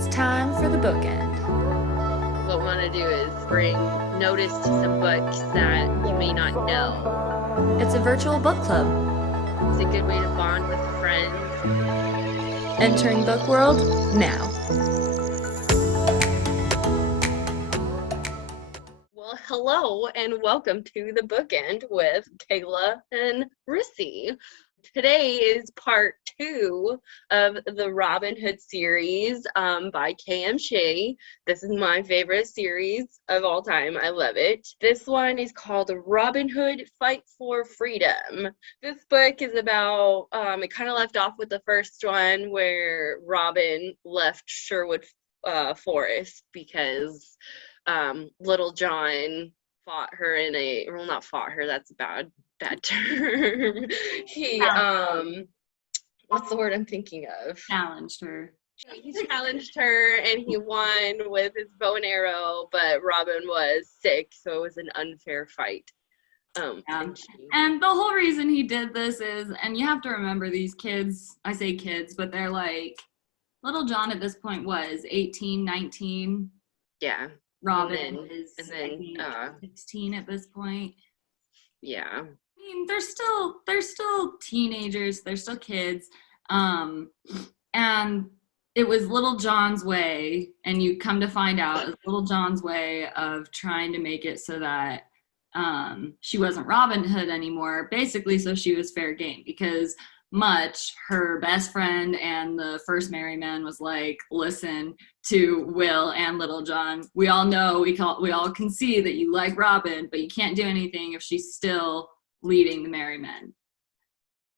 It's time for the bookend. What we want to do is bring notice to some books that you may not know. It's a virtual book club. It's a good way to bond with friends. Entering book world now. Well, hello and welcome to the bookend with Kayla and Rissy. Today is part 2 of the Robyn Hood series by KM Shea. This is my favorite series of all time. I love it. This one is called Robyn Hood Fight for Freedom. This book is about, it kind of left off with the first one where Robyn left Sherwood Forest because Little John fought her in a, well, not fought her, that's a bad term. He what's the word I'm thinking of? Challenged her. He challenged her and he won with his bow and arrow, but Robyn was sick, so it was an unfair fight. And the whole reason he did this is, and you have to remember these kids, I say kids, but they're like, Little John at this point was 18, 19. Yeah. Robyn is I think, 16 at this point. Yeah. I mean, they're still teenagers, they're still kids. And it was Little John's way, and you come to find out it was Little John's way of trying to make it so that she wasn't Robyn Hood anymore, basically so she was fair game, because Much, her best friend and the first merry man, was like, listen to Will and Little John, we all know, we all can see that you like Robyn, but you can't do anything if she's still leading the merry men.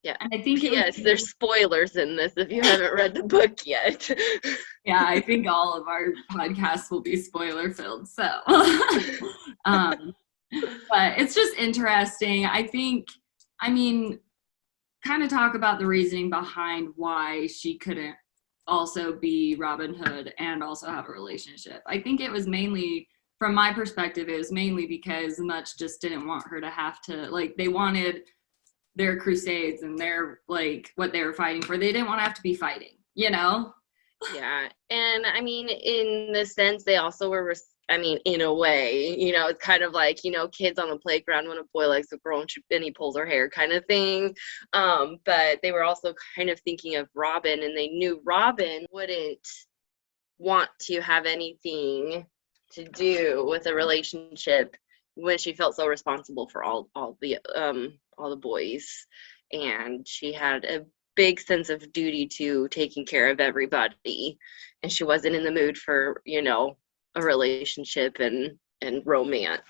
Yeah. And I think yes, there's spoilers in this if you haven't read the book yet. Yeah, I think all of our podcasts will be spoiler filled, so but it's just interesting. I mean, kind of talk about the reasoning behind why she couldn't also be Robyn Hood and also have a relationship. I think it was mainly, from my perspective, it was mainly because Much just didn't want her to have to, like, they wanted their crusades and their, like, what they were fighting for. They didn't want to have to be fighting, you know? Yeah, and I mean, in the sense, they also were, in a way, it's kind of like, kids on the playground when a boy likes a girl and he pulls her hair kind of thing. But they were also kind of thinking of Robyn, and they knew Robyn wouldn't want to have anything to do with a relationship when she felt so responsible for all the boys, and she had a big sense of duty to taking care of everybody, and she wasn't in the mood for a relationship and romance.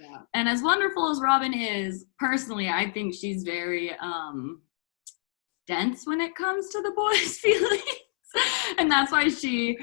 Yeah. And as wonderful as Robyn is, personally, I think she's very dense when it comes to the boys' feelings. And that's why she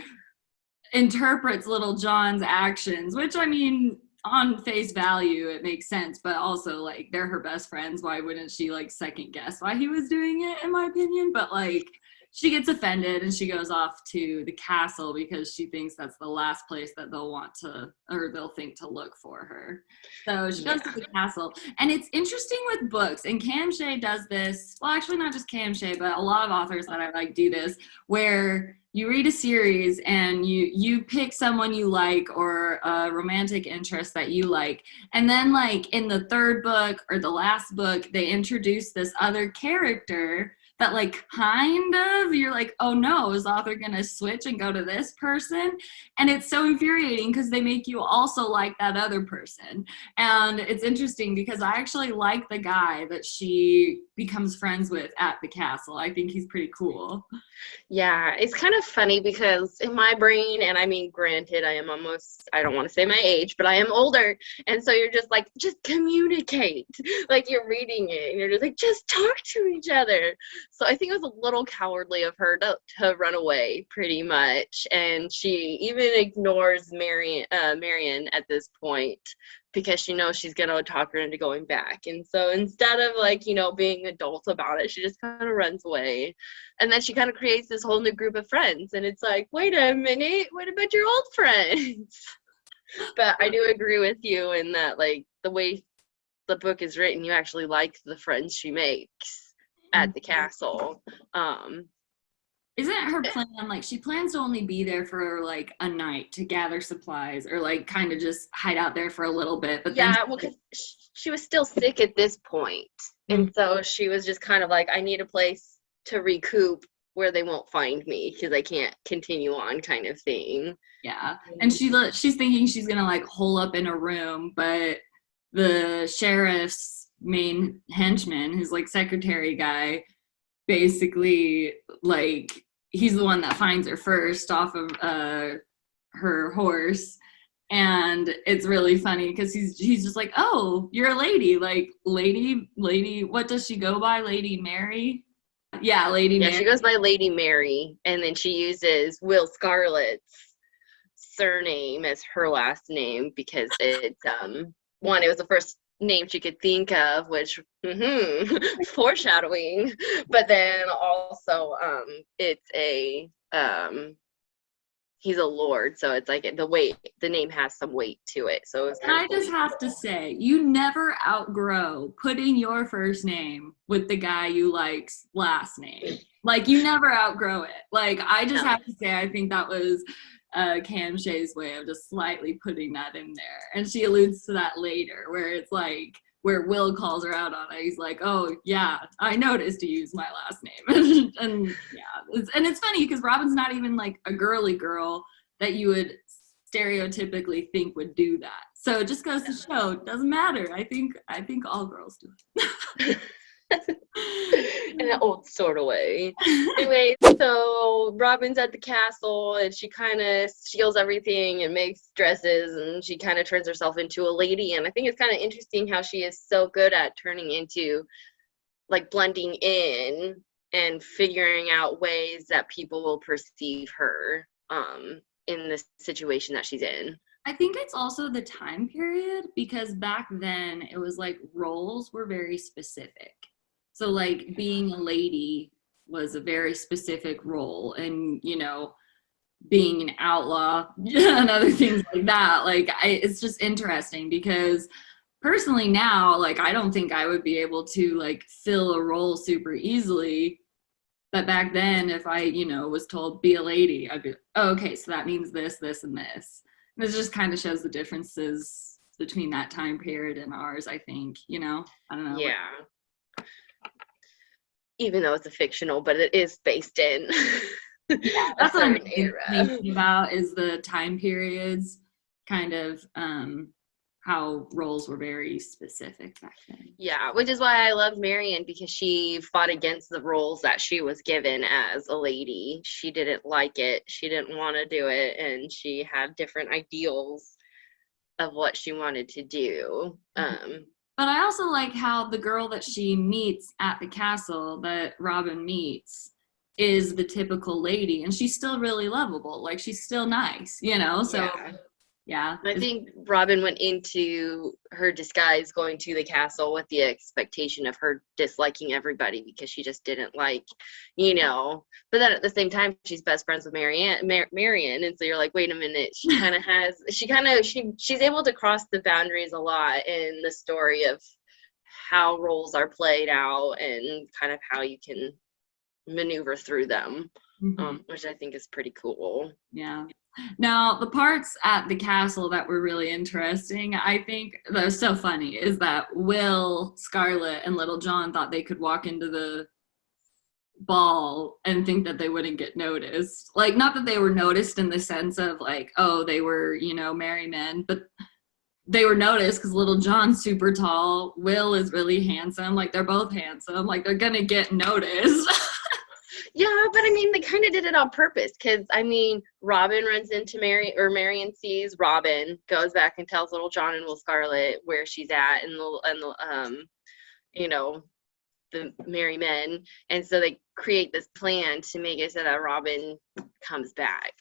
interprets Little John's actions, which, I mean, on face value, it makes sense, but also, like, they're her best friends. Why wouldn't she, like, second guess why he was doing it, in my opinion? But, like, she gets offended and she goes off to the castle because she thinks that's the last place that they'll think to look for her. So she goes to the castle. And it's interesting with books, and KM Shea does this, well, actually not just KM Shea, but a lot of authors that I like do this, where you read a series and you pick someone you like or a romantic interest that you like, and then, like, in the third book or the last book, they introduce this other character that, like, kind of, you're like, oh no, is the author gonna switch and go to this person? And it's so infuriating because they make you also like that other person. And it's interesting because I actually like the guy that she becomes friends with at the castle. I think he's pretty cool. Yeah, it's kind of funny because in my brain, and I mean, granted, I don't want to say my age, but I am older. And so you're just like, just communicate. Like, you're reading it and you're just like, just talk to each other. So I think it was a little cowardly of her to run away, pretty much. And she even ignores Marion at this point, because she knows she's gonna talk her into going back. And so instead of, like, being adult about it, she just kind of runs away. And then she kind of creates this whole new group of friends, and it's like, wait a minute, what about your old friends? But I do agree with you in that, like, the way the book is written, you actually like the friends she makes at the castle. isn't her plan like she plans to only be there for like a night to gather supplies or like kind of just hide out there for a little bit, but then Yeah, well, because she was still sick at this point. And Mhm. so she was just kind of like, I need a place to recoup where they won't find me because I can't continue on, kind of thing. Yeah, and she's thinking she's gonna like hole up in a room, but the sheriff's main henchman, his like secretary guy, basically like he's the one that finds her first off of her horse, and it's really funny because he's just like, oh, you're a lady, like lady, what does she go by? Lady Mary? Yeah, Lady Yeah, Mary. she goes by Lady Mary, and then she uses Will Scarlet's surname as her last name because it's one, it was the first name she could think of, which foreshadowing. But then also it's a he's a lord, so it's like the name has some weight to it, so it's And kind I of just have to say, you never outgrow putting your first name with the guy you like's last name. Like, you never outgrow it. Like, I just have to say, I think that was KM Shea's way of just slightly putting that in there. And she alludes to that later, where it's like, where Will calls her out on it. He's like, oh, yeah, I noticed you used my last name. And yeah, it's funny because Robyn's not even like a girly girl that you would stereotypically think would do that. So it just goes to show, it doesn't matter. I think all girls do it. in an old sort of way. Anyway, so Robyn's at the castle and she kind of steals everything and makes dresses, and she kind of turns herself into a lady. And I think it's kind of interesting how she is so good at turning into, like, blending in and figuring out ways that people will perceive her in the situation that she's in. I think it's also the time period, because back then it was like roles were very specific. So like being a lady was a very specific role, and being an outlaw and other things like that. Like it's just interesting because personally now, like I don't think I would be able to like fill a role super easily. But back then, if I, was told be a lady, I'd be, oh, okay, so that means this, this, and this. And it just kind of shows the differences between that time period and ours, I think, I don't know. Yeah. Even though it's a fictional, but it is based in Yeah, a that's what I'm certain era. thinking about, is the time periods, kind of how roles were very specific back then. Yeah, which is why I loved Marion, because she fought against the roles that she was given as a lady. She didn't like it. She didn't want to do it, and she had different ideals of what she wanted to do. But I also like how the girl that she meets at the castle, that Robyn meets, is the typical lady, and she's still really lovable. Like, she's still nice, So yeah. I think Robyn went into her disguise going to the castle with the expectation of her disliking everybody because she just didn't like, but then at the same time, she's best friends with Marion. And so you're like, wait a minute, she's able to cross the boundaries a lot in the story of how roles are played out and kind of how you can maneuver through them, which I think is pretty cool. Yeah. Now, the parts at the castle that were really interesting, I think that was so funny, is that Will, Scarlet, and Little John thought they could walk into the ball and think that they wouldn't get noticed. Like, not that they were noticed in the sense of like, oh, they were, merry men, but they were noticed because Little John's super tall. Will is really handsome. Like, they're both handsome. Like, they're gonna get noticed. Yeah, but I mean, they kind of did it on purpose because, I mean, Robyn runs into Marion sees Robyn, goes back and tells Little John and Will Scarlet where she's at, and the merry men, and so they create this plan to make it so that Robyn comes back.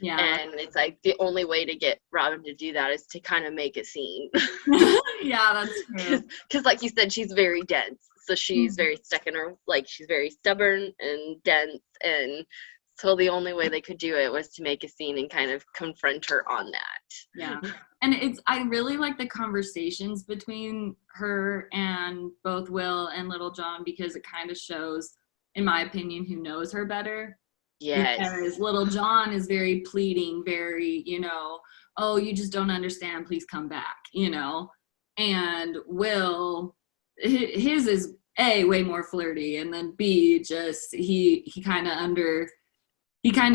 Yeah. And it's like the only way to get Robyn to do that is to kind of make a scene. Yeah, that's true. Because like you said, she's very dense. So she's very stuck in her, like, she's very stubborn and dense. And so the only way they could do it was to make a scene and kind of confront her on that. Yeah. And I really like the conversations between her and both Will and Little John, because it kind of shows, in my opinion, who knows her better. Yes. Because little John is very pleading, very, oh, you just don't understand, please come back, and Will, his is A, way more flirty, and then B, just he kind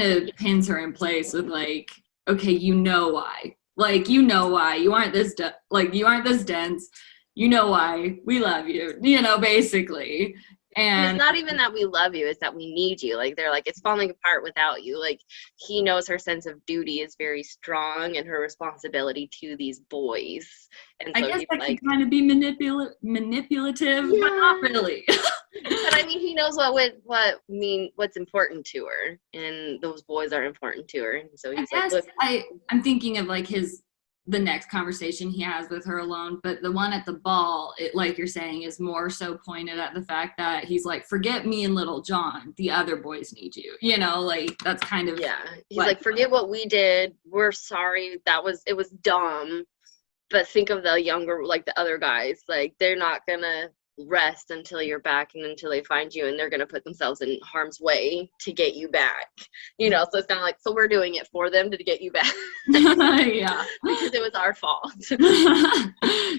of pins her in place with like, okay, why, like, why you aren't this you aren't this dense, why we love you, basically. And And it's not even that we love you, it's that we need you. Like, they're like, it's falling apart without you. Like, he knows her sense of duty is very strong and her responsibility to these boys. And I so guess he's that like, can kind of be manipulative, but not really. but I mean, he knows what's important to her, and those boys are important to her. And so he's like, look, I'm thinking of like the next conversation he has with her alone, but the one at the ball, it, like you're saying, is more so pointed at the fact that he's like, forget me and little John, the other boys need you, like that's kind of, yeah, he's like, forget what we did, we're sorry, it was dumb, but think of the younger, like the other guys, like they're not gonna rest until you're back and until they find you, and they're gonna put themselves in harm's way to get you back, so it's kind of like, so we're doing it for them to get you back. yeah. Because it was our fault.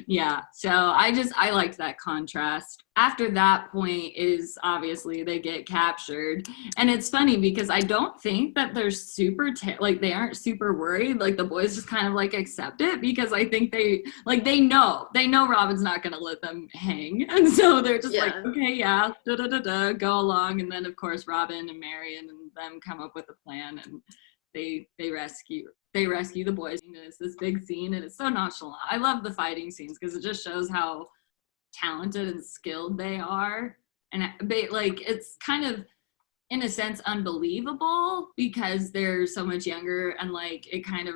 Yeah, so I liked that contrast. After that point is obviously they get captured, and it's funny because I don't think that they're super they aren't super worried, like the boys just kind of like accept it, because I think they know Robyn's not gonna let them hang, and so they're just like, okay, yeah, go along. And then of course Robyn and Marion and them come up with a plan, and they rescue the boys. It's this big scene, and it's so nonchalant. I love the fighting scenes because it just shows how talented and skilled they are, and like it's kind of in a sense unbelievable because they're so much younger, and like it kind of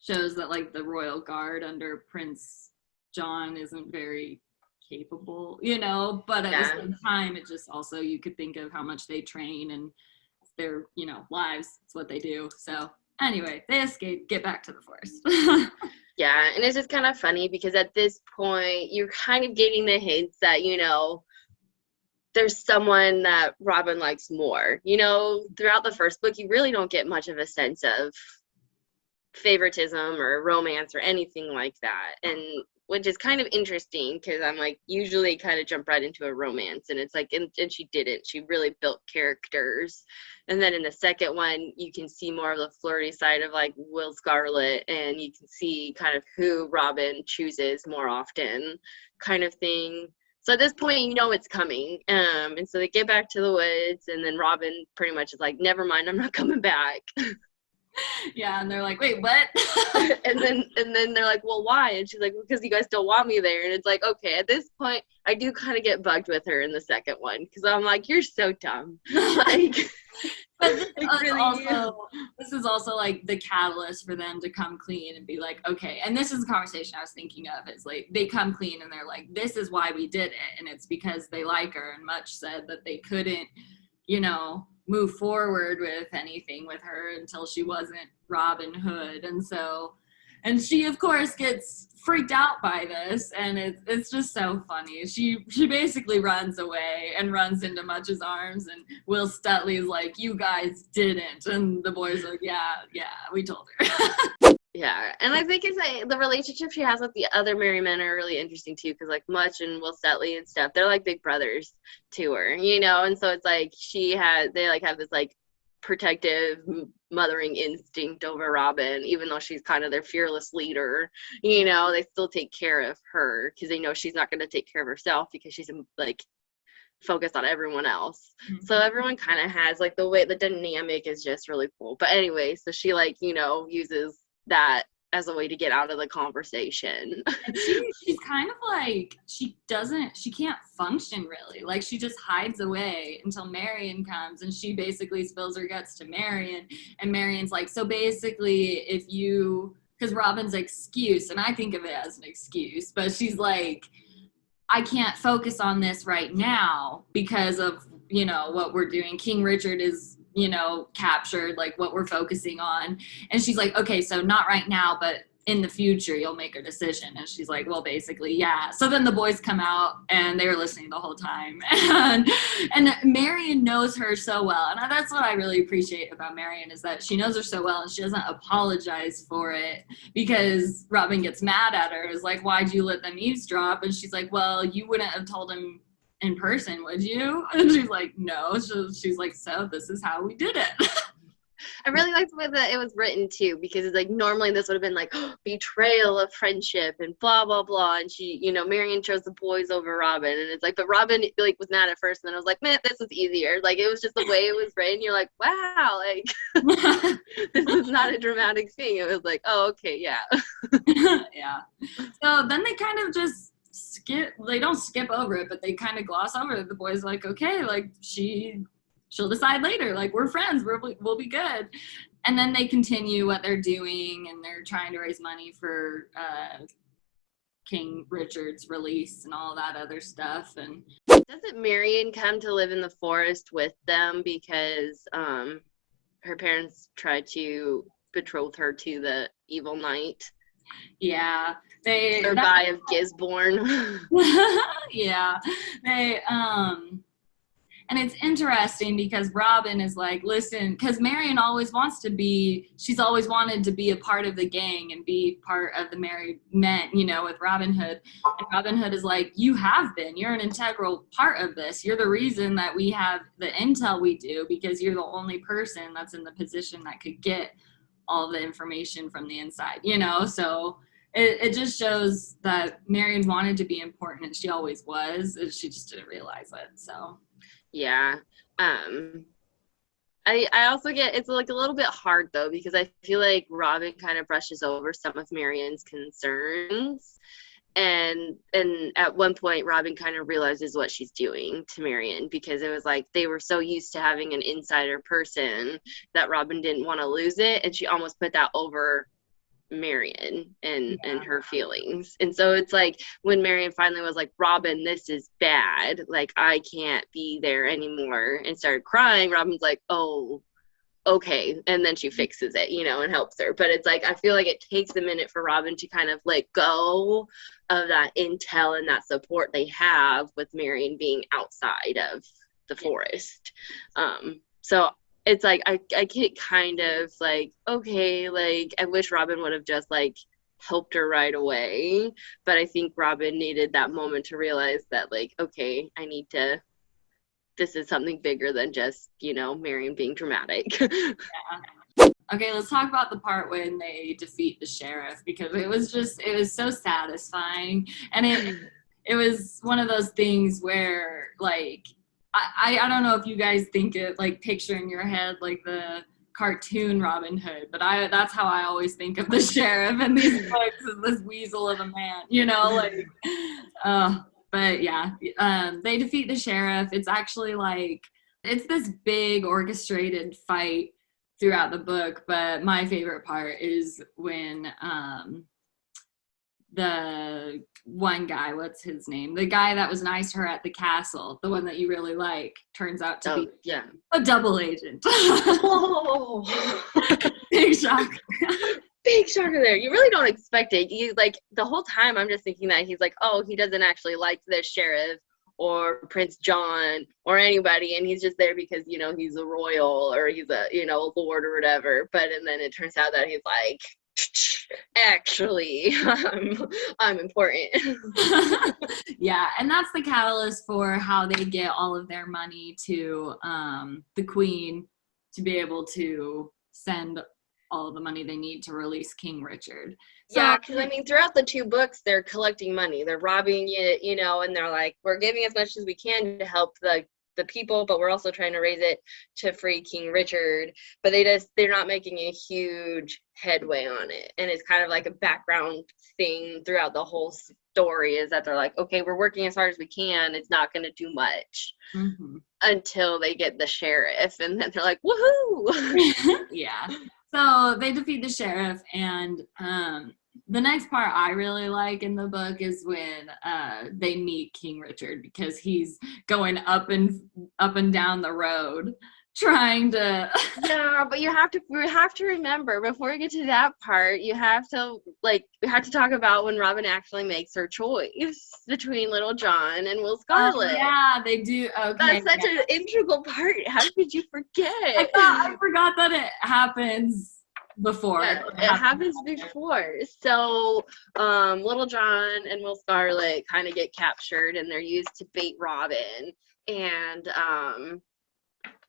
shows that like the royal guard under Prince John isn't very capable, but at the same time, it just also, you could think of how much they train and their lives, it's what they do. So anyway, they escape, get back to the forest. Yeah, and it's just kind of funny because at this point you're kind of getting the hints that there's someone that Robyn likes more. Throughout the first book you really don't get much of a sense of favoritism or romance or anything like that, and which is kind of interesting because I'm like, usually kind of jump right into a romance, and it's like, and she didn't. She really built characters. And then in the second one, you can see more of the flirty side of like Will Scarlet, and you can see kind of who Robyn chooses more often, kind of thing. So at this point, it's coming. And so they get back to the woods, and then Robyn pretty much is like, never mind, I'm not coming back. Yeah, and they're like, wait, what? and then they're like, well, why? And she's like, because you guys don't want me there. And it's like, okay, at this point I do kind of get bugged with her in the second one because I'm like, you're so dumb. Like, but this is also like the catalyst for them to come clean and be like, okay, and this is the conversation I was thinking of, is like they come clean and they're like, this is why we did it, and it's because they like her, and Much said that they couldn't move forward with anything with her until she wasn't Robyn Hood. And she of course gets freaked out by this, and it's just so funny. She basically runs away and runs into Much's arms, and Will Stutley's like, you guys didn't, and the boys are like, yeah, we told her. Yeah, and I think it's like the relationship she has with the other merry men are really interesting too, because like Much and Will Stutley and stuff, they're like big brothers to her, and so it's like they like have this like protective mothering instinct over Robyn, even though she's kind of their fearless leader. They still take care of her because they know she's not going to take care of herself because she's like focused on everyone else. Mm-hmm. So everyone kind of has like the dynamic is just really cool. But anyway, so she like uses that as a way to get out of the conversation. She's kind of like, she can't function really. Like she just hides away until Marion comes, and she basically spills her guts to Marion, and Marion's like, so basically because Robyn's excuse, and I think of it as an excuse, but she's like, I can't focus on this right now because of what we're doing. King Richard is captured, like what we're focusing on. And she's like, okay, so not right now, but in the future you'll make a decision. And she's like, well, basically, yeah. So then the boys come out and they were listening the whole time. And Marion knows her so well. And that's what I really appreciate about Marion, is that she knows her so well and she doesn't apologize for it, because Robyn gets mad at her. Is like, why'd you let them eavesdrop? And she's like, well, you wouldn't have told him in person, would you? And she's like, no. So she's like, so this is how we did it. I really liked the way that it was written too, because it's like normally this would have been like betrayal of friendship and blah blah blah, and she, you know, Marion chose the boys over Robyn, and it's like, but Robyn like was mad at first, and then I was like, man, this is easier. Like it was just the way it was written. You're like, wow, like this is not a dramatic thing. It was like, oh, okay, yeah. Yeah. So then they kind of just they don't skip over it, but they kind of gloss over it. The boys like, okay, like she'll decide later, like we're friends, we'll be good. And then they continue what they're doing, and they're trying to raise money for King Richard's release and all that other stuff. And doesn't Marion come to live in the forest with them because her parents tried to betroth her to the evil knight? Yeah, they of Gisborne. Yeah, they and it's interesting because Robyn is like, listen, because Marion she's always wanted to be a part of the gang and be part of the married men, you know, with Robyn Hood. And Robyn Hood is like, you're an integral part of this. You're the reason that we have the intel we do, because you're the only person that's in the position that could get all the information from the inside, you know? So it just shows that Marion wanted to be important, and she always was. She just didn't realize it, so. Yeah. I also get, it's like a little bit hard though, because I feel like Robyn kind of brushes over some of Marion's concerns, and at one point Robyn kind of realizes what she's doing to Marion, because it was like they were so used to having an insider person that Robyn didn't want to lose it, and she almost put that over Marion and her feelings. And so it's like when Marion finally was like, Robyn, this is bad, like I can't be there anymore, and started crying, Robyn's like, oh, okay. And then she fixes it, you know, and helps her. But it's like, I feel like it takes a minute for Robyn to kind of let go of that intel and that support they have with Marion being outside of the forest. So it's like I get kind of like, okay, like I wish Robyn would have just like helped her right away, but I think Robyn needed that moment to realize that like, okay, this is something bigger than just, you know, Marion being dramatic. Yeah. Okay, let's talk about the part when they defeat the sheriff, because it was so satisfying, and it was one of those things where like I don't know if you guys think it, like picture in your head like the cartoon Robyn Hood, but that's how I always think of the sheriff in these books, as this weasel of a man, you know, like but yeah, they defeat the sheriff. It's actually like, it's this big orchestrated fight throughout the book, but my favorite part is when the one guy, what's his name? The guy that was nice to her at the castle, the one that you really like, turns out to be a double agent. Oh. Big shocker. Big shocker there. You really don't expect it. You like, the whole time I'm just thinking that he's like, oh, he doesn't actually like the sheriff or Prince John or anybody, and he's just there because, you know, he's a royal or he's a, you know, lord or whatever. But and then it turns out that he's like, actually, I'm important. Yeah, and that's the catalyst for how they get all of their money to the queen to be able to send all the money they need to release King Richard. So, yeah, because I mean, throughout the two books, they're collecting money. They're robbing it, you know, and they're like, we're giving as much as we can to help the people, but we're also trying to raise it to free King Richard. But they're not making a huge headway on it. And it's kind of like a background thing throughout the whole story, is that they're like, okay, we're working as hard as we can. It's not going to do much until they get the sheriff. And then they're like, woohoo! Yeah. So they defeat the sheriff, and the next part I really like in the book is when they meet King Richard, because he's going up and down the road trying to. Yeah, but you have to remember before you get to that part, you have to talk about when Robyn actually makes her choice between Little John and Will Scarlet. Yeah, they do. Okay, That's such an integral part. How could you forget? I forgot that it happens before. Yeah, it happens before. So, Little John and Will Scarlet kind of get captured, and they're used to bait Robyn. And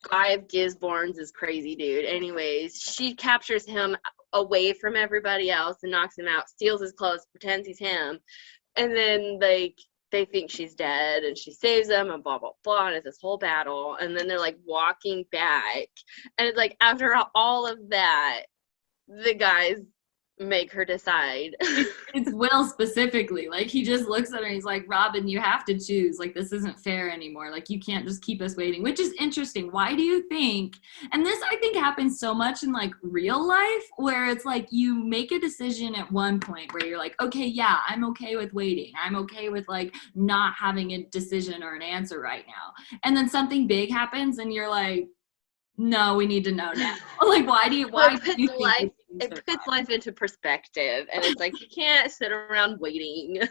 Guy of Gisborne's is crazy dude. Anyways, she captures him away from everybody else and knocks him out, steals his clothes, pretends he's him, and then they think she's dead, and she saves them, and blah blah blah, and it's this whole battle, and then they're like walking back, and it's like after all of that, the guys make her decide. It's Will specifically. Like, he just looks at her and he's like, Robyn, you have to choose. Like, this isn't fair anymore. Like, you can't just keep us waiting, which is interesting. Why do you think, and this I think happens so much in like real life, where it's like you make a decision at one point where you're like, okay, yeah, I'm okay with waiting. I'm okay with like not having a decision or an answer right now. And then something big happens and you're like, no, we need to know now. Like, why do you think it puts life into perspective, and it's like you can't sit around waiting.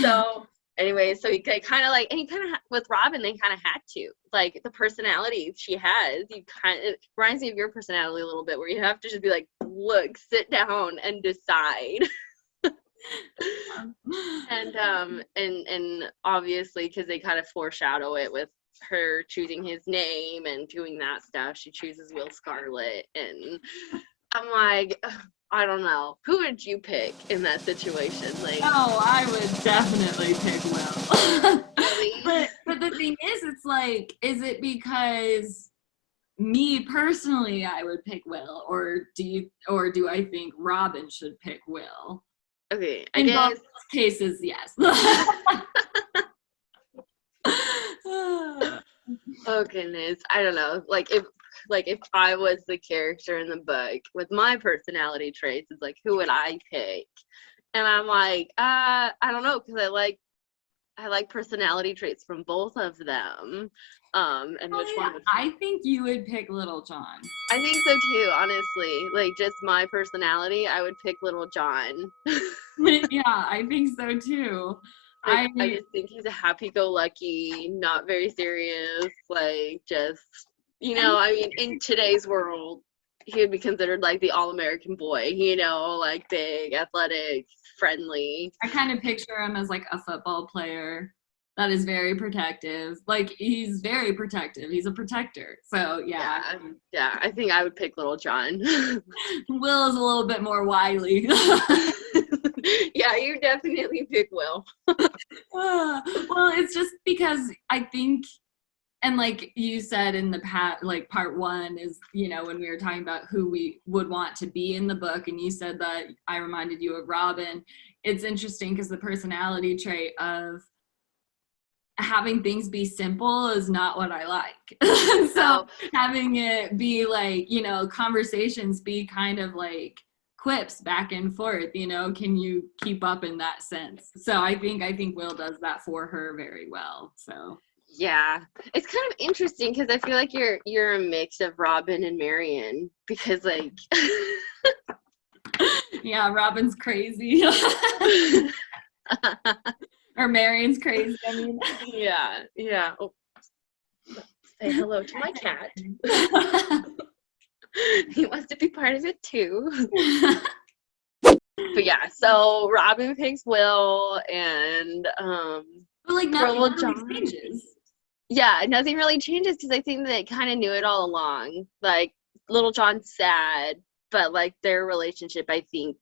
So anyway, so he kind of like, and he kind of with Robyn, they kind of had to, like, the personality she has, it reminds me of your personality a little bit, where you have to just be like, look, sit down and decide. And obviously, because they kind of foreshadow it with her choosing his name and doing that stuff, she chooses Will Scarlet, and I'm like, I don't know, who would you pick in that situation? Like, oh, I would definitely pick Will. really? but the thing is, it's like, is it because me personally I would pick Will, or do I think Robyn should pick Will? Okay, in both cases, yes. Oh goodness, I don't know. Like if I was the character in the book with my personality traits, it's like, who would I pick? And I'm like, I don't know, because I like personality traits from both of them. And which one would I think you would pick Little John. I think so too, honestly. Like, just my personality, I would pick Little John. Yeah, I think so too. I just think he's a happy-go-lucky, not very serious, like, just, I mean, in today's world, he would be considered like the all-American boy, like big, athletic, friendly. I kind of picture him as like a football player that is very protective. Like, he's very protective. He's a protector. So yeah. Yeah, I think I would pick Little John. Will is a little bit more wily. Yeah, you definitely pick Will. Well, it's just because I think, and like you said in the past, like part one is, when we were talking about who we would want to be in the book, and you said that I reminded you of Robyn. It's interesting because the personality trait of having things be simple is not what I like. So having it be like, conversations be kind of like quips back and forth, can you keep up in that sense? So I think Will does that for her very well. So yeah, it's kind of interesting because I feel like you're a mix of Robyn and Marian, because like yeah, Robyn's crazy. Or Marian's crazy, I mean. Yeah. Oh, say hello to my cat. He wants to be part of it too. But yeah, so Robyn picks Will, and but like nothing really changes. Yeah, nothing really changes because I think they kind of knew it all along. Like, Little John's sad, but like their relationship, I think,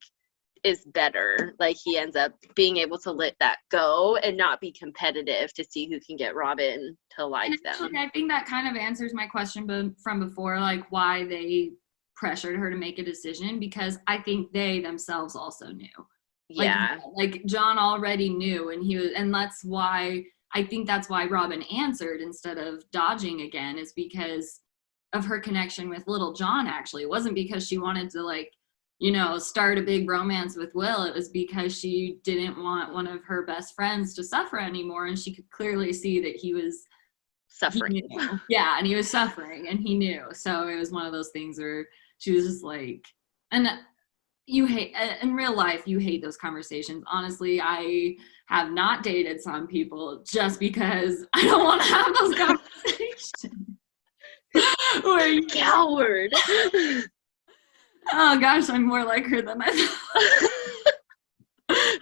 is better. Like, he ends up being able to let that go and not be competitive to see who can get Robyn to like them. I think that kind of answers my question from before, like why they pressured her to make a decision, because I think they themselves also knew. Like John already knew, and that's why I think that's why Robyn answered instead of dodging again, is because of her connection with Little John. Actually, it wasn't because she wanted to start a big romance with Will. It was because she didn't want one of her best friends to suffer anymore, and she could clearly see that he was suffering. knew. Yeah, and he was suffering, and he knew. So it was one of those things where she was just like, and you hate, in real life, you hate those conversations. Honestly, I have not dated some people just because I don't want to have those conversations. Where you, Coward. oh gosh, I'm more like her than I thought.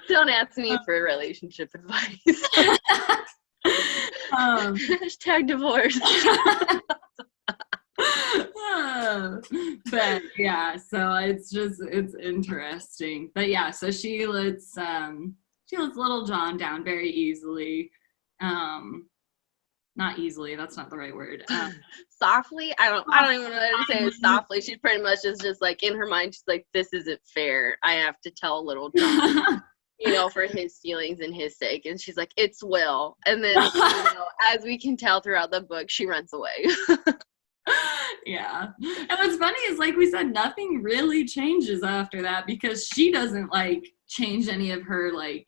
Don't ask me for relationship advice. Hashtag divorce. But yeah, so it's interesting. But yeah, so she lets little John down very easily. Not easily, that's not the right word. Softly? I don't even know how to say it softly. She pretty much is just like, in her mind, she's like, this isn't fair. I have to tell little John, for his feelings and his sake. And she's like, it's Will. And then, as we can tell throughout the book, she runs away. Yeah. And what's funny is, like we said, nothing really changes after that, because she doesn't like change any of her like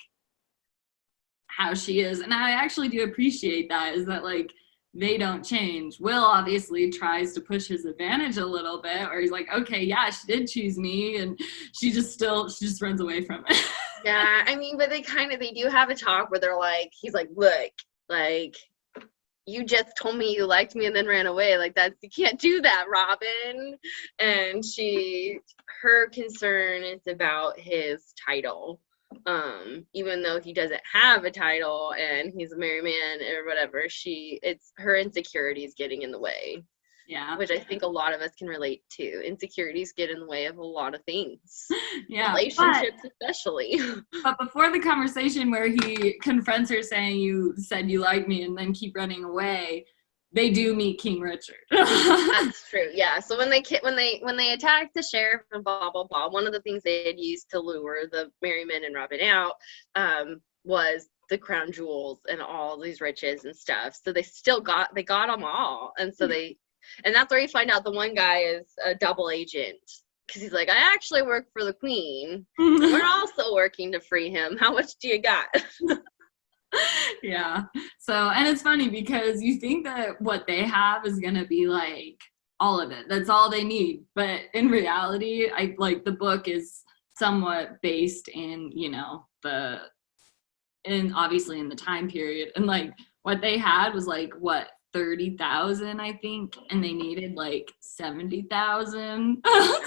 how she is. And I actually do appreciate that, is that like they don't change. Will obviously tries to push his advantage a little bit, or he's like, okay, yeah, she did choose me, and she just runs away from it. Yeah, I mean, but they do have a talk where they're like, he's like, look, like, you just told me you liked me and then ran away. Like, you can't do that, Robyn. And her concern is about his title. Even though he doesn't have a title and he's a married man or whatever, it's her insecurities getting in the way. Yeah. Which I think a lot of us can relate to. Insecurities get in the way of a lot of things. Yeah. Relationships especially. But before the conversation where he confronts her saying, you said you like me and then keep running away, they do meet King Richard. That's true. Yeah. So when they attacked the sheriff and blah blah blah, one of the things they had used to lure the Merryman and Robyn out was the crown jewels and all these riches and stuff. So they got them all, and so and that's where you find out the one guy is a double agent, because he's like, I actually work for the queen. We're also working to free him. How much do you got? Yeah. So, and it's funny because you think that what they have is going to be like all of it. That's all they need. But in reality, the book is somewhat based in, obviously in the time period. And like what they had was like, what, 30,000, I think, and they needed like 70,000.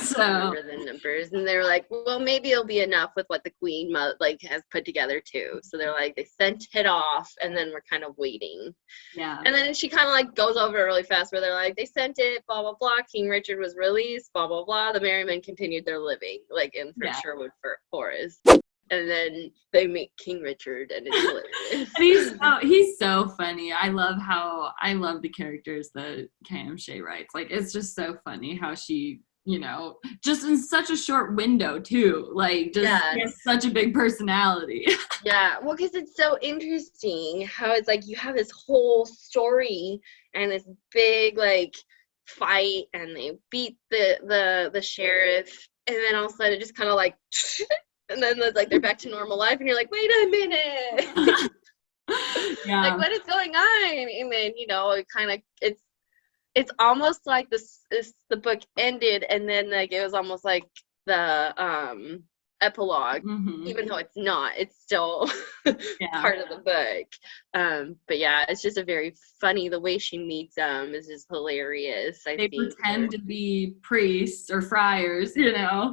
So I remember the numbers, and they were like, well, maybe it'll be enough with what the queen has put together too. So they're like, they sent it off, and then we're kind of waiting. Yeah. And then she kind of like goes over it really fast, where they're like, they sent it, blah blah blah. King Richard was released, blah blah blah. The Merrymen continued their living, like in Sherwood Forest. And then they meet King Richard, and it's hilarious. And he's so funny. I love the characters that KM Shea writes. Like, it's just so funny how she, just in such a short window too. Like, just has such a big personality. Yeah, well, because it's so interesting how it's like you have this whole story and this big like fight, and they beat the sheriff, and then all of a sudden it just kind of like. And then it's like they're back to normal life, and you're like, wait a minute. Yeah. Like, what is going on? And then, it kind of, it's almost like the book ended, and then like it was almost like the epilogue, even though it's not, it's still part of the book. But yeah, it's just a very funny, the way she meets them is just hilarious. They pretend to be priests or friars, Yeah,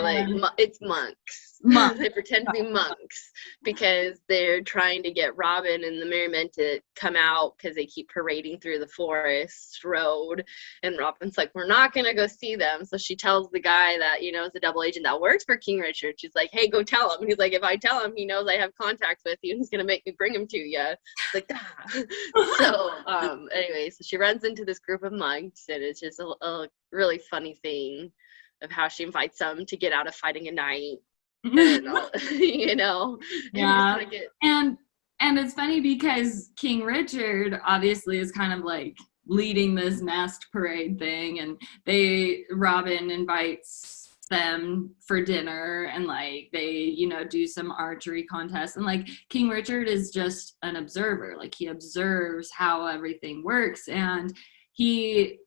like it's monks. They pretend to be monks because they're trying to get Robyn and the Merrymen to come out, because they keep parading through the forest road, and Robyn's like, we're not gonna go see them. So she tells the guy that is a double agent that works for King Richard. She's like, hey, go tell him. And he's like, if I tell him, he knows I have contacts with you, and he's gonna make me bring him to you. It's like, So anyway, so she runs into this group of monks, and it's just a really funny thing of how she invites them to get out of fighting a night. And, yeah. And it's funny because King Richard obviously is kind of like leading this masked parade thing, and Robyn invites them for dinner, and like they, you know, do some archery contests, and like King Richard is just an observer. Like he observes how everything works, and he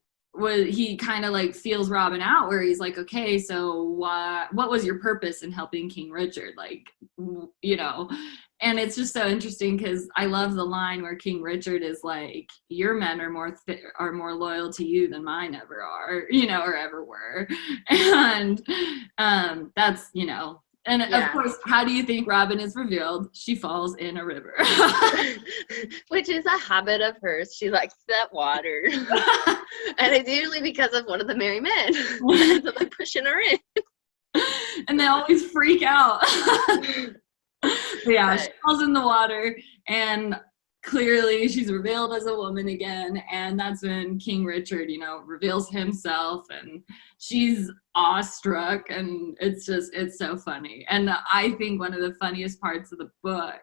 kind of like feels Robyn out, where he's like, okay, so what was your purpose in helping King Richard? Like, you know. And it's just so interesting because I love the line where King Richard is like, your men are more loyal to you than mine ever are, you know, or ever were. And that's, you know, and of course, how do you think Robyn is revealed? She falls in a river. Which is a habit of hers. She likes that water. And it's usually because of one of the merry men that ends up like pushing her in. And they always freak out. Yeah, Right. she falls in the water, and clearly she's revealed as a woman again, and that's when King Richard, you know, reveals himself, and she's awestruck, and it's so funny. And I think one of the funniest parts of the book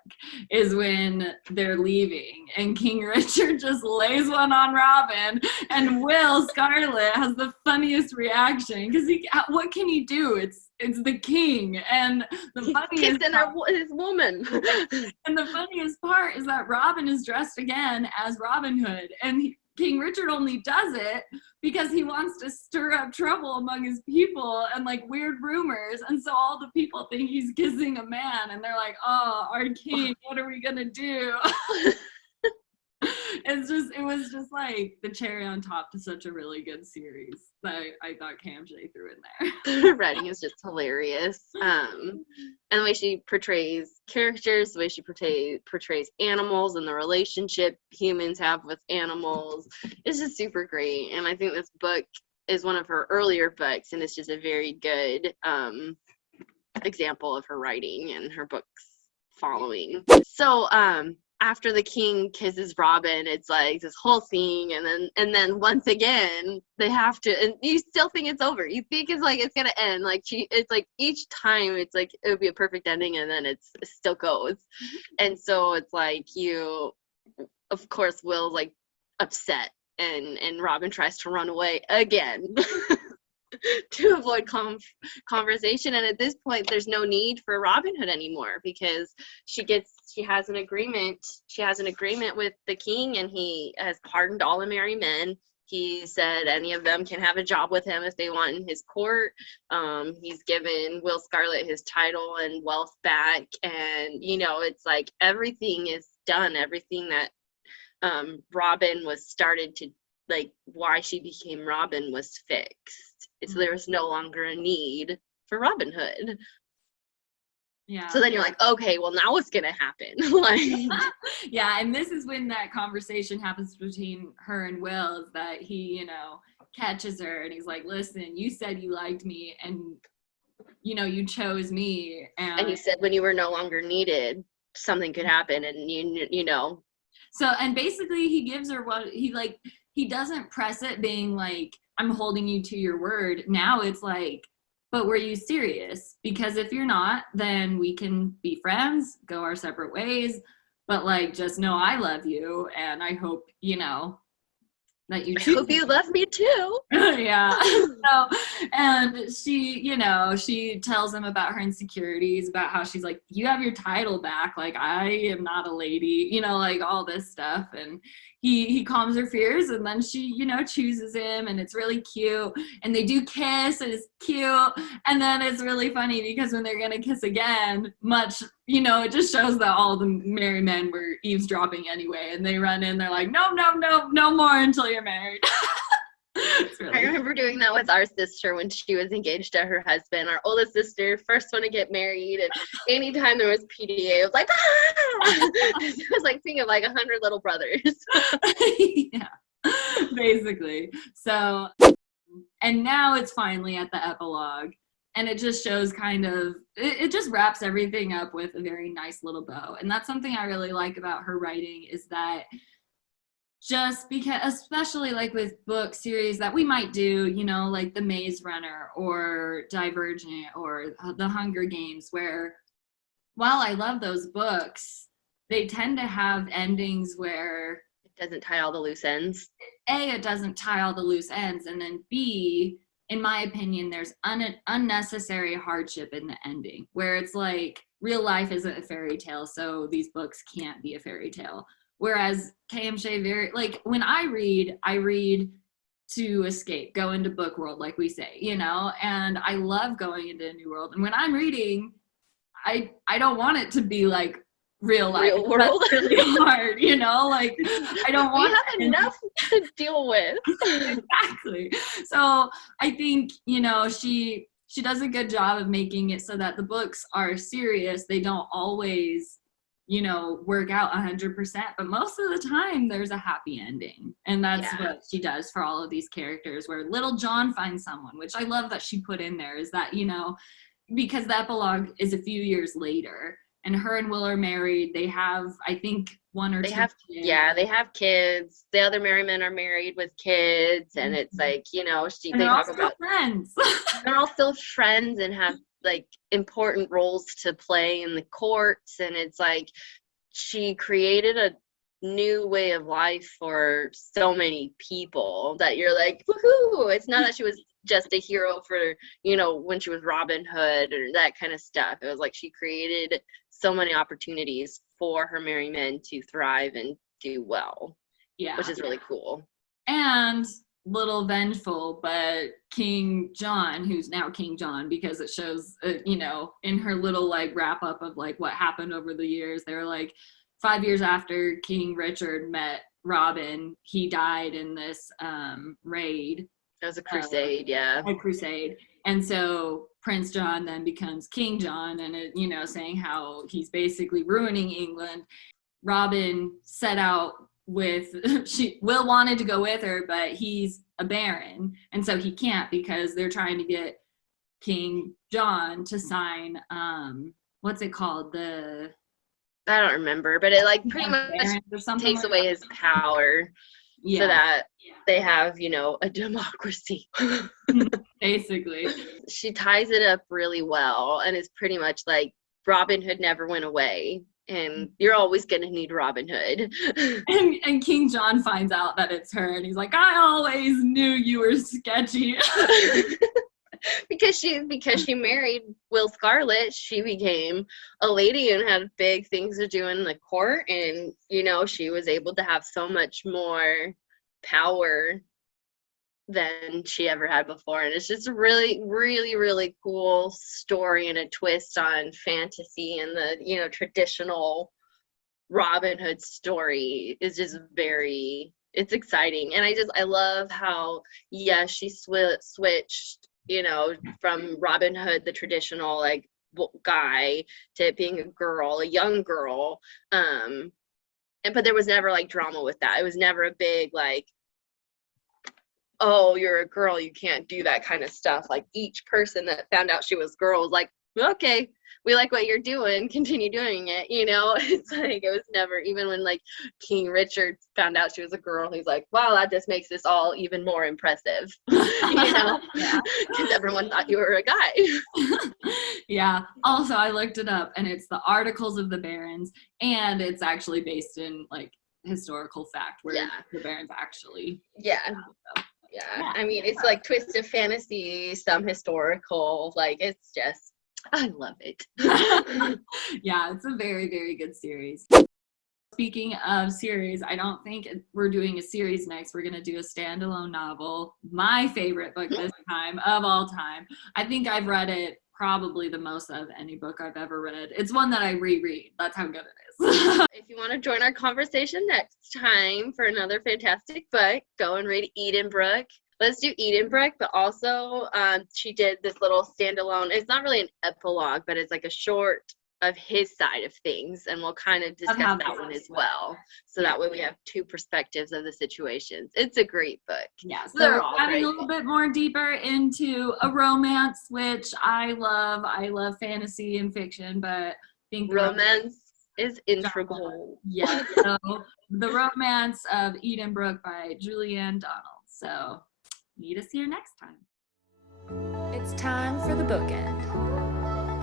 is when they're leaving and King Richard just lays one on Robyn, and Will Scarlet has the funniest reaction because what can he do? It's the king. And the funniest his woman. And the funniest part is that Robyn is dressed again as Robyn Hood, and King Richard only does it because he wants to stir up trouble among his people and like weird rumors. And so all the people think he's kissing a man, and they're like, oh, our king, what are we gonna do? It was just like the cherry on top to such a really good series that I thought KM Shea threw in there. Her writing is just hilarious. And the way she portrays characters, the way she portrays animals and the relationship humans have with animals is just super great. And I think this book is one of her earlier books, and it's just a very good example of her writing and her books following. So after the king kisses Robyn, it's like this whole thing, and then once again they have to, and you still think it's over. You think it's like it's gonna end. Like it's like each time it's like it would be a perfect ending, and then it still goes. And so it's like of course, Will's like upset, and Robyn tries to run away again. To avoid conversation. And at this point there's no need for Robyn Hood anymore, because she has an agreement with the king, and he has pardoned all the merry men. He said any of them can have a job with him if they want in his court. He's given Will Scarlet his title and wealth back, and you know, it's like everything is done. Everything that Robyn was started to, like, why she became Robyn was fixed. So there was no longer a need for Robyn Hood. Yeah. So then you're like, okay, well, now what's gonna happen? Like, yeah, and this is when that conversation happens between her and Will, is that he, you know, catches her and he's like, listen, you said you liked me, and you know, you chose me, and you said when you were no longer needed, something could happen, and you know. So, and basically he gives her what he doesn't press it being like, I'm holding you to your word. Now it's like, but were you serious? Because if you're not, then we can be friends, go our separate ways. But like, just know I love you, and I hope, you know, that you choose. I hope you love me too. Yeah. So, and she, you know, she tells him about her insecurities, about how she's like, you have your title back. Like, I am not a lady, you know, like all this stuff. And he calms her fears, and then she, you know, chooses him, and it's really cute, and they do kiss, and it's cute. And then it's really funny because when they're gonna kiss again, much, you know, it just shows that all the merry men were eavesdropping anyway, and they run in, they're like, no more until you're married. Really I remember doing that with our sister when she was engaged to her husband, our oldest sister, first one to get married. And anytime there was PDA, it was like, ah! It was like seeing of like 100 little brothers. Yeah, basically. So, and now it's finally at the epilogue, and it just shows kind of, it just wraps everything up with a very nice little bow. And that's something I really like about her writing, is that just because, especially like with book series that we might do, you know, like The Maze Runner or Divergent or The Hunger Games, where while I love those books, they tend to have endings where it doesn't tie all the loose ends. A, it doesn't tie all the loose ends, and then B, in my opinion, there's unnecessary hardship in the ending, where it's like real life isn't a fairy tale, so these books can't be a fairy tale. Whereas KM Shea when I read to escape, go into book world, like we say, and I love going into a new world. And when I'm reading, I don't want it to be like real life. Real world. That's really hard, like I don't want. We have enough to deal with. Exactly. So I think she does a good job of making it so that the books are serious. They don't always work out 100%, but most of the time there's a happy ending, and that's what she does for all of these characters, where little John finds someone, which I love that she put in there, is that because the epilogue is a few years later, and her and Will are married. They have, I think, one or two kids. Yeah, they have kids. The other married men are married with kids, and it's like, they talk about friends. They're all still friends and have like important roles to play in the courts, and it's like she created a new way of life for so many people that you're like, woohoo! It's not that she was just a hero for when she was Robyn Hood or that kind of stuff. It was like she created so many opportunities for her married men to thrive and do well, which is really cool. And little vengeful, but King John, who's now King John, because it shows in her little like wrap up of like what happened over the years. They were like 5 years after King Richard met Robyn, he died in this raid. It was a crusade. A crusade. And so Prince John then becomes King John, and saying how he's basically ruining England. Robyn set out with Will wanted to go with her, but he's a baron, and so he can't, because they're trying to get King John to sign what's it called, I don't remember, but it like pretty much takes away his power, so that they have a democracy. Basically, she ties it up really well, and it's pretty much like Robin Hood never went away, and you're always going to need Robin Hood. and King John finds out that it's her, and he's like, I always knew you were sketchy. because she married Will Scarlet, she became a lady and had big things to do in the court, and she was able to have so much more power than she ever had before. And it's just a really, really, really cool story and a twist on fantasy, and the traditional Robin Hood story is just it's exciting. And I love how she switched from Robin Hood, the traditional like guy, to being a young girl, but there was never like drama with that. It was never a big like, oh, you're a girl, you can't do that kind of stuff. Like each person that found out she was girl was like, okay, we like what you're doing, continue doing it. It's like, it was never, even when like King Richard found out she was a girl, he's like, wow, that just makes this all even more impressive. Because everyone thought you were a guy. Also, I looked it up, and it's the Articles of the Barons, and it's actually based in like historical fact, where the barons actually I mean, it's like twisted fantasy, some historical, like it's just, I love it. It's a very, very good series. Speaking of series, I don't think we're doing a series next. We're going to do a standalone novel. My favorite book this time, of all time. I think I've read it probably the most of any book I've ever read. It's one that I reread. That's how good it is. If you want to join our conversation next time for another fantastic book, go and read Edenbrook. Let's do Edenbrook, but also she did this little standalone. It's not really an epilogue, but it's like a short of his side of things, and we'll kind of discuss that one as well. So that way we have two perspectives of the situations. It's a great book. So we're adding a little bit more deeper into a romance, which I love. I love fantasy and fiction, but I think romance is integral. So The Romance of Edenbrook by Julianne Donald. So meet us here next time. It's time for the bookend.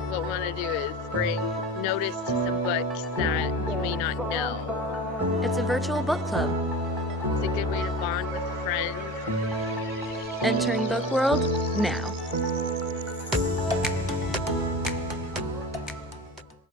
What we want to do is bring notice to some books that you may not know. It's a virtual book club. It's a good way to bond with friends. Entering book world now.